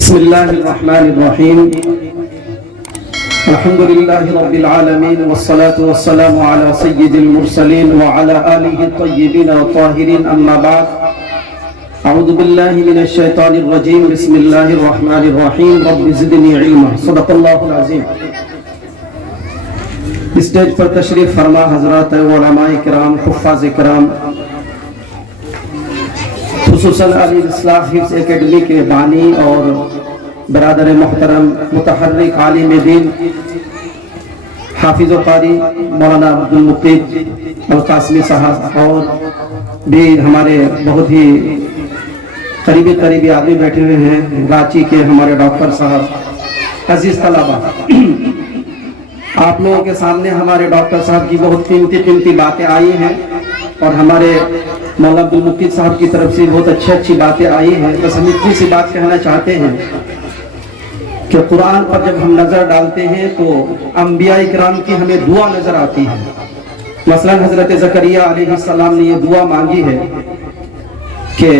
بسم الله الرحمن الرحيم الحمد لله رب العالمين والصلاة والسلام على سيد المرسلين وعلى آله الطيبين الطاهرين أما بعد أعوذ بالله من الشيطان الرجيم بسم الله الرحمن الرحيم رب زدني علما صدق الله العظيم اسٹیج پر تشریف فرما حضرات علماء کرام حفاظ کرام خصوصاً علی اصلاح حفظ اکیڈمی کے بانی اور برادر محترم متحرک عالم دین حافظ و قاری مولانا عبد المقید القاسمی صاحب اور بھی ہمارے بہت ہی قریبی آدمی بیٹھے ہوئے ہیں راچی کے ہمارے ڈاکٹر صاحب عزیز طلبہ آپ لوگوں کے سامنے ہمارے ڈاکٹر صاحب کی بہت قیمتی باتیں آئی ہیں اور ہمارے مولانا عبد المقید صاحب کی طرف سے بہت اچھی باتیں آئی ہیں. بس ہم اتنی سی بات کہنا چاہتے ہیں کہ قرآن پر جب ہم نظر ڈالتے ہیں تو انبیاء کرام کی ہمیں دعا نظر آتی ہے. مثلا حضرت زکریا علیہ السلام نے یہ دعا مانگی ہے کہ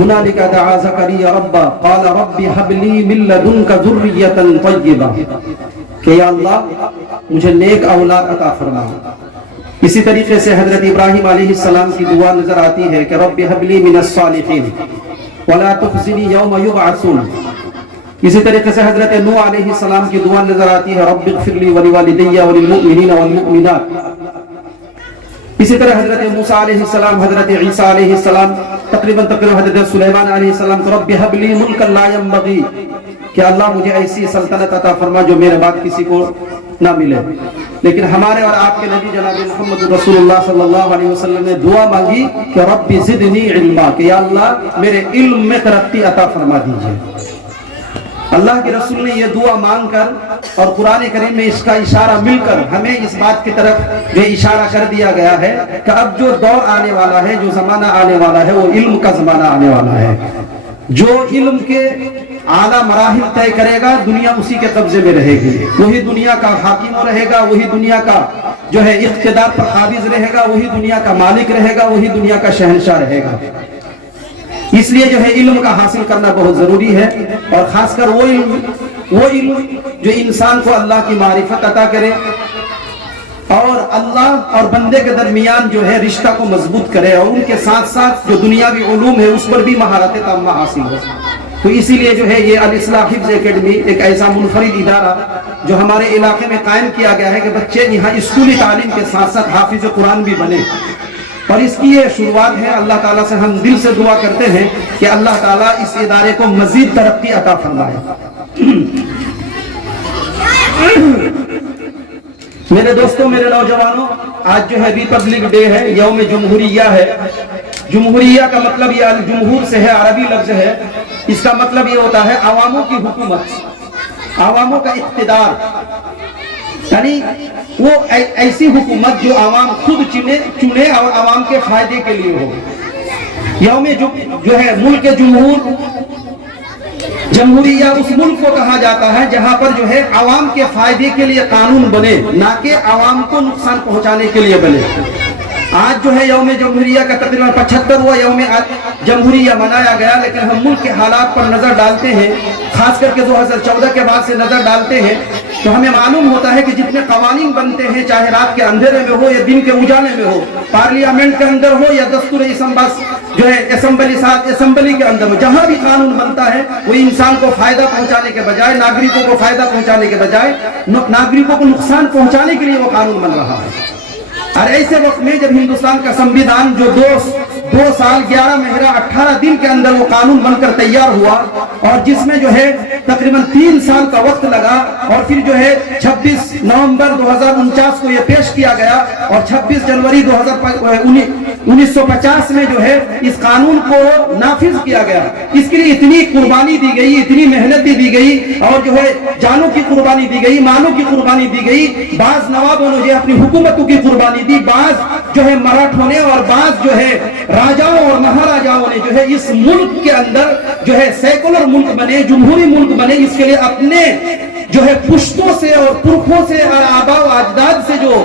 ہنالک دعا زکریا ربا قال رب هب لی من لدنک ذریۃ طیبہ کہ یا اللہ مجھے نیک اولاد عطا فرما. اسی طریقے سے حضرت ابراہیم علیہ السلام کی دعا نظر آتی ہے کہ رب هب لی من الصالحین ولا تخزنی یوم یبعثون. اسی طریقے سے حضرت نوح علیہ السلام کی دعا نظر آتی ہے رب اغفر لی ولوالدی وللمؤمنین والمؤمنات. اسی طرح حضرت موسیٰ علیہ السلام حضرت عیسیٰ علیہ السلام تقریباً حضرت سلیمان علیہ السلام کو رب هب لی ملکا لا ينبغی کہ اللہ مجھے ایسی سلطنت عطا فرما جو میرے بعد کسی کو نہ ملے. لیکن ہمارے اور آپ کے نبی جناب محمد رسول اللہ صلی اللہ علیہ وسلم نے دعا مانگی کہ رب زدنی علما کہ یا اللہ میرے علم میں ترقی عطا فرما دیجئے. اللہ کے رسول نے یہ دعا مانگ کر اور قرآن کریم میں اس کا اشارہ مل کر ہمیں اس بات کی طرف یہ اشارہ کر دیا گیا ہے کہ اب جو دور آنے والا ہے جو زمانہ آنے والا ہے وہ علم کا زمانہ آنے والا ہے. جو علم کے اعلیٰ مراحل طے کرے گا دنیا اسی کے قبضے میں رہے گی. وہی دنیا کا حاکم رہے گا, وہی دنیا کا جو ہے اقتدار پر قابض رہے گا, وہی دنیا کا مالک رہے گا, وہی دنیا کا شہنشاہ رہے گا. اس لیے جو ہے علم کا حاصل کرنا بہت ضروری ہے اور خاص کر وہ علم جو انسان کو اللہ کی معرفت عطا کرے اور اللہ اور بندے کے درمیان جو ہے رشتہ کو مضبوط کرے اور ان کے ساتھ ساتھ جو دنیاوی علوم ہے اس پر بھی مہارت تامہ حاصل ہو. تو اسی لیے جو ہے یہ الاصلاح حفظ اکیڈمی ایک ایسا منفرد ادارہ جو ہمارے علاقے میں قائم کیا گیا ہے کہ بچے یہاں اسکولی تعلیم کے ساتھ ساتھ حافظ قرآن بھی بنے اور اس کی یہ شروعات ہے. اللہ تعالیٰ سے ہم دل سے دعا کرتے ہیں کہ اللہ تعالیٰ اس ادارے کو مزید ترقی عطا فرمائے. میرے دوستوں میرے نوجوانوں آج جو ہے ریپبلک ڈے ہے, یوم جمہوریہ ہے. جمہوریہ کا مطلب یہ الجمہور سے ہے, عربی لفظ ہے. اس کا مطلب یہ ہوتا ہے عواموں کی حکومت, عواموں کا اقتدار, یعنی وہ ایسی حکومت جو عوام خود چنے اور عوام کے فائدے کے لیے ہو. یوم جو ہے ملک جمہوریہ اس ملک کو کہا جاتا ہے جہاں پر جو ہے عوام کے فائدے کے لیے قانون بنے, نہ کہ عوام کو نقصان پہنچانے کے لیے بنے. آج جو ہے یوم جمہوریہ کا تقریباً 75واں یوم جمہوریہ منایا گیا, لیکن ہم ملک کے حالات پر نظر ڈالتے ہیں, خاص کر کے 2014 کے بعد سے نظر ڈالتے ہیں تو ہمیں معلوم ہوتا ہے کہ جتنے قوانین بنتے ہیں چاہے رات کے اندھیرے میں ہو یا دن کے اجالے میں ہو, پارلیمنٹ کے اندر ہو یا دستور اسمبلی کے اندر ہو, جہاں بھی قانون بنتا ہے وہ انسان کو فائدہ پہنچانے کے بجائے, ناگرکوں کو فائدہ پہنچانے کے بجائے ناگرکوں کو نقصان پہنچانے کے لیے وہ قانون بن رہا ہے. اور ایسے وقت میں جب ہندوستان کا سمویدھان جو 2 سال 11 مہینہ 18 دن کے اندر وہ قانون بن کر تیار ہوا اور جس میں جو ہے تقریباً 3 سال کا وقت لگا اور پھر جو ہے 26 نومبر 2049 کو یہ پیش کیا گیا اور 26 جنوری 1950 میں جو ہے اس قانون کو نافذ کیا گیا. اس کے لیے اتنی قربانی دی گئی, اتنی محنت دی گئی اور جو ہے جانوں کی قربانی دی گئی, مالوں کی قربانی دی گئی. بعض نوابوں نے اپنی حکومتوں کی قربانی دی, بعض جو ہے مراٹھوں نے اور بعض جو ہے راجاؤں اور مہاراجاؤں نے جو ہے اس ملک کے اندر جو ہے سیکولر ملک بنے, جمہوری ملک بنے. اس کے لیے اپنے جو ہے پشتوں سے اور پرکھوں سے اور آباء و اجداد سے جو